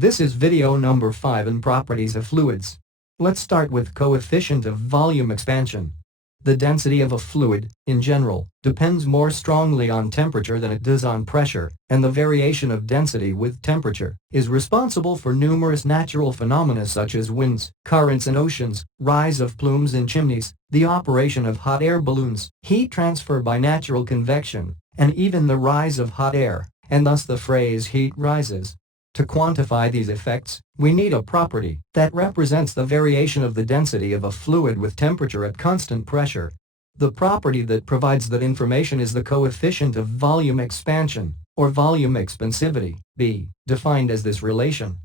This is video number 5 in properties of fluids. Let's start with coefficient of volume expansion. The density of a fluid, in general, depends more strongly on temperature than it does on pressure, and the variation of density with temperature is responsible for numerous natural phenomena such as winds, currents in oceans, rise of plumes in chimneys, the operation of hot air balloons, heat transfer by natural convection, and even the rise of hot air, and thus the phrase heat rises. To quantify these effects, we need a property that represents the variation of the density of a fluid with temperature at constant pressure. The property that provides that information is the coefficient of volume expansion, or volume expansivity, B, defined as this relation.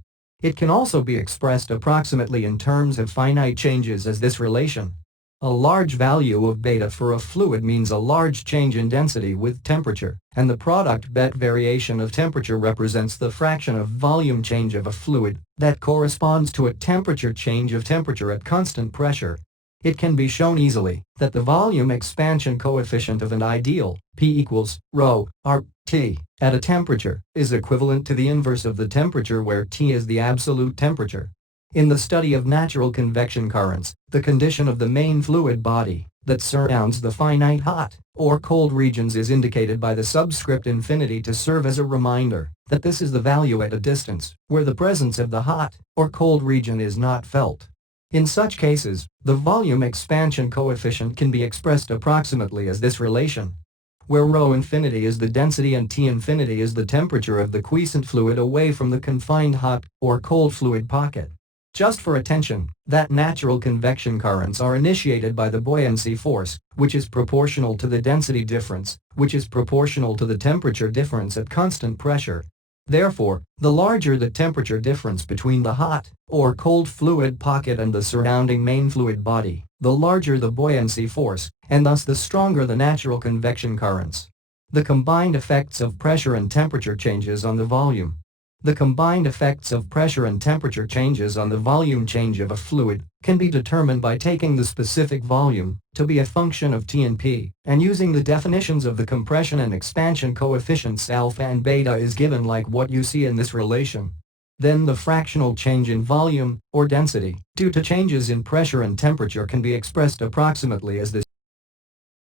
It can also be expressed approximately in terms of finite changes as this relation. A large value of beta for a fluid means a large change in density with temperature, and the product bet variation of temperature represents the fraction of volume change of a fluid that corresponds to a temperature change of temperature at constant pressure. It can be shown easily that the volume expansion coefficient of an ideal, P equals rho R T, at a temperature is equivalent to the inverse of the temperature where T is the absolute temperature. In the study of natural convection currents, the condition of the main fluid body that surrounds the finite hot or cold regions is indicated by the subscript infinity to serve as a reminder that this is the value at a distance where the presence of the hot or cold region is not felt. In such cases, the volume expansion coefficient can be expressed approximately as this relation, where rho infinity is the density and T infinity is the temperature of the quiescent fluid away from the confined hot or cold fluid pocket. Just for attention, that natural convection currents are initiated by the buoyancy force, which is proportional to the density difference, which is proportional to the temperature difference at constant pressure. Therefore, the larger the temperature difference between the hot or cold fluid pocket and the surrounding main fluid body, the larger the buoyancy force, and thus the stronger the natural convection currents. The combined effects of pressure and temperature changes on the volume. The combined effects of pressure and temperature changes on the volume change of a fluid can be determined by taking the specific volume to be a function of T and P, and using the definitions of the compression and expansion coefficients alpha and beta is given like what you see in this relation. Then the fractional change in volume, or density, due to changes in pressure and temperature can be expressed approximately as this.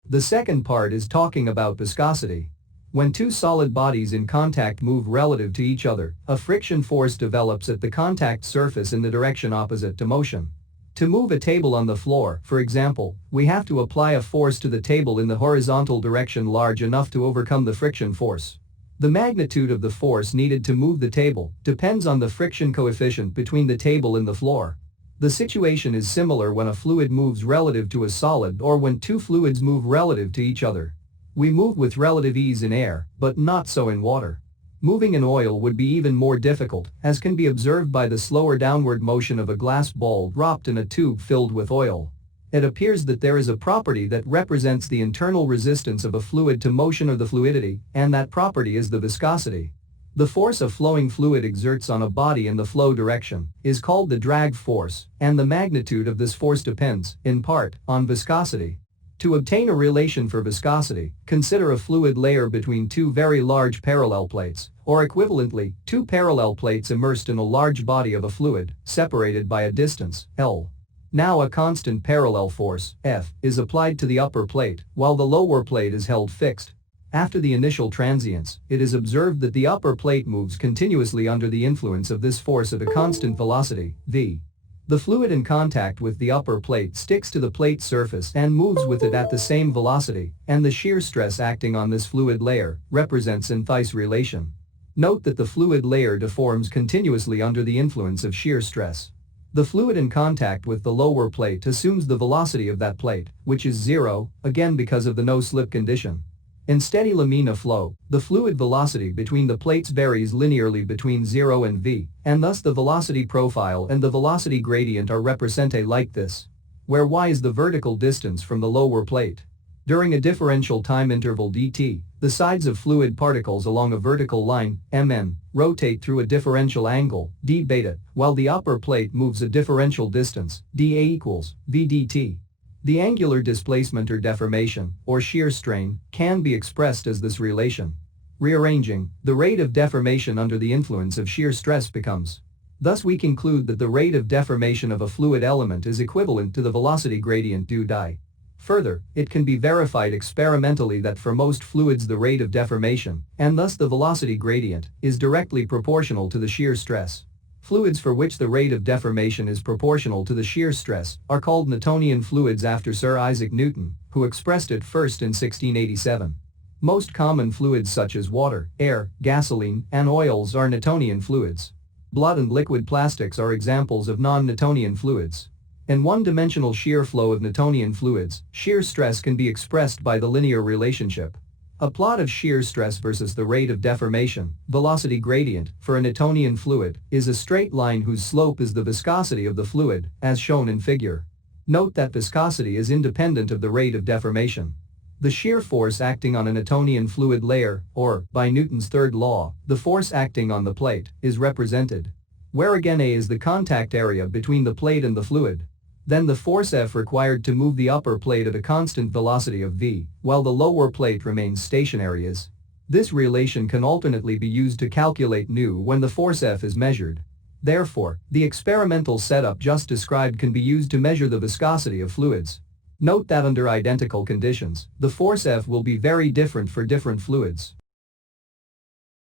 The second part is talking about viscosity. When two solid bodies in contact move relative to each other, a friction force develops at the contact surface in the direction opposite to motion. To move a table on the floor, for example, we have to apply a force to the table in the horizontal direction large enough to overcome the friction force. The magnitude of the force needed to move the table depends on the friction coefficient between the table and the floor. The situation is similar when a fluid moves relative to a solid or when two fluids move relative to each other. We move with relative ease in air, but not so in water. Moving in oil would be even more difficult, as can be observed by the slower downward motion of a glass ball dropped in a tube filled with oil. It appears that there is a property that represents the internal resistance of a fluid to motion or the fluidity, and that property is the viscosity. The force a flowing fluid exerts on a body in the flow direction is called the drag force, and the magnitude of this force depends, in part, on viscosity. To obtain a relation for viscosity, consider a fluid layer between two very large parallel plates, or equivalently, two parallel plates immersed in a large body of a fluid, separated by a distance, L. Now a constant parallel force, F, is applied to the upper plate, while the lower plate is held fixed. After the initial transients, it is observed that the upper plate moves continuously under the influence of this force at a constant velocity, v. The fluid in contact with the upper plate sticks to the plate surface and moves with it at the same velocity, and the shear stress acting on this fluid layer represents in this relation. Note that the fluid layer deforms continuously under the influence of shear stress. The fluid in contact with the lower plate assumes the velocity of that plate, which is zero, again because of the no-slip condition. In steady lamina flow, the fluid velocity between the plates varies linearly between 0 and v, and thus the velocity profile and the velocity gradient are represented like this, where y is the vertical distance from the lower plate. During a differential time interval dt, the sides of fluid particles along a vertical line, mn, rotate through a differential angle, d beta, while the upper plate moves a differential distance, dA equals v dt. The angular displacement or deformation, or shear strain, can be expressed as this relation. Rearranging, the rate of deformation under the influence of shear stress becomes Thus we conclude that the rate of deformation of a fluid element is equivalent to the velocity gradient due di. Further, it can be verified experimentally that for most fluids the rate of deformation, and thus the velocity gradient, is directly proportional to the shear stress. Fluids for which the rate of deformation is proportional to the shear stress are called Newtonian fluids after Sir Isaac Newton, who expressed it first in 1687. Most common fluids such as water, air, gasoline, and oils are Newtonian fluids. Blood and liquid plastics are examples of non-Newtonian fluids. In one-dimensional shear flow of Newtonian fluids, shear stress can be expressed by the linear relationship. A plot of shear stress versus the rate of deformation, velocity gradient, for a Newtonian fluid, is a straight line whose slope is the viscosity of the fluid, as shown in figure. Note that viscosity is independent of the rate of deformation. The shear force acting on a Newtonian fluid layer, or, by Newton's third law, the force acting on the plate, is represented, where again A is the contact area between the plate and the fluid. Then the force F required to move the upper plate at a constant velocity of v, while the lower plate remains stationary is. This relation can alternately be used to calculate nu when the force F is measured. Therefore, the experimental setup just described can be used to measure the viscosity of fluids. Note that under identical conditions, the force F will be very different for different fluids.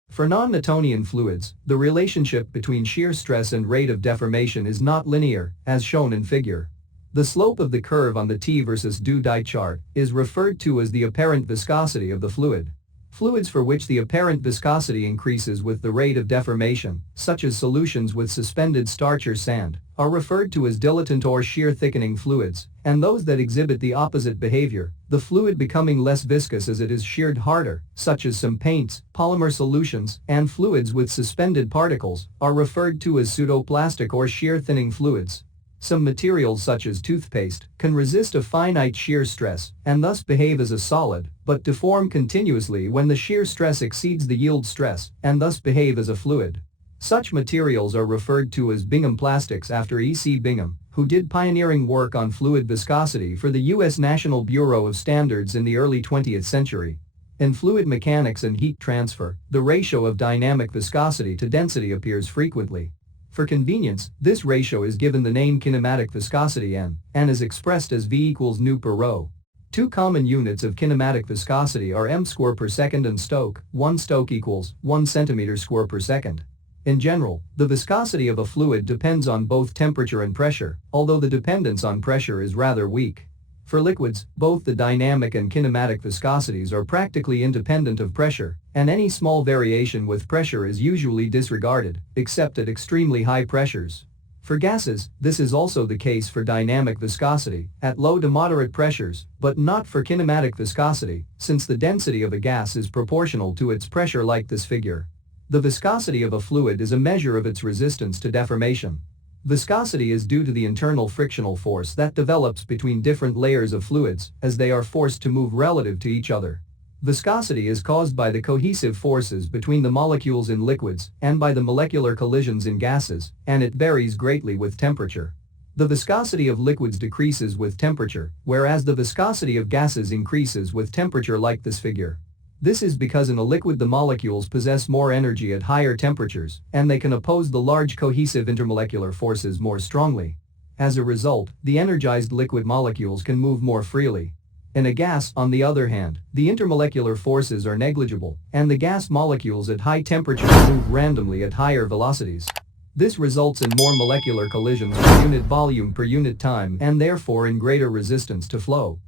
For non-Newtonian fluids, the relationship between shear stress and rate of deformation is not linear, as shown in figure. The slope of the curve on the T versus due di chart is referred to as the apparent viscosity of the fluid. Fluids for which the apparent viscosity increases with the rate of deformation, such as solutions with suspended starch or sand, are referred to as dilatant or shear thickening fluids, and those that exhibit the opposite behavior, the fluid becoming less viscous as it is sheared harder, such as some paints, polymer solutions, and fluids with suspended particles, are referred to as pseudoplastic or shear thinning fluids. Some materials such as toothpaste can resist a finite shear stress and thus behave as a solid, but deform continuously when the shear stress exceeds the yield stress and thus behave as a fluid. Such materials are referred to as Bingham plastics after E.C. Bingham, who did pioneering work on fluid viscosity for the U.S. National Bureau of Standards in the early 20th century. In fluid mechanics and heat transfer, the ratio of dynamic viscosity to density appears frequently. For convenience, this ratio is given the name kinematic viscosity N and is expressed as V equals nu per rho. Two common units of kinematic viscosity are m square per second and stoke. 1 stoke equals 1 centimeter square per second. In general, the viscosity of a fluid depends on both temperature and pressure, although the dependence on pressure is rather weak. For liquids, both the dynamic and kinematic viscosities are practically independent of pressure, and any small variation with pressure is usually disregarded, except at extremely high pressures. For gases, this is also the case for dynamic viscosity, at low to moderate pressures, but not for kinematic viscosity, since the density of a gas is proportional to its pressure like this figure. The viscosity of a fluid is a measure of its resistance to deformation. Viscosity is due to the internal frictional force that develops between different layers of fluids as they are forced to move relative to each other. Viscosity is caused by the cohesive forces between the molecules in liquids and by the molecular collisions in gases, and it varies greatly with temperature. The viscosity of liquids decreases with temperature, whereas the viscosity of gases increases with temperature like this figure. This is because in a liquid the molecules possess more energy at higher temperatures, and they can oppose the large cohesive intermolecular forces more strongly. As a result, the energized liquid molecules can move more freely. In a gas, on the other hand, the intermolecular forces are negligible, and the gas molecules at high temperatures move randomly at higher velocities. This results in more molecular collisions per unit volume per unit time and therefore in greater resistance to flow.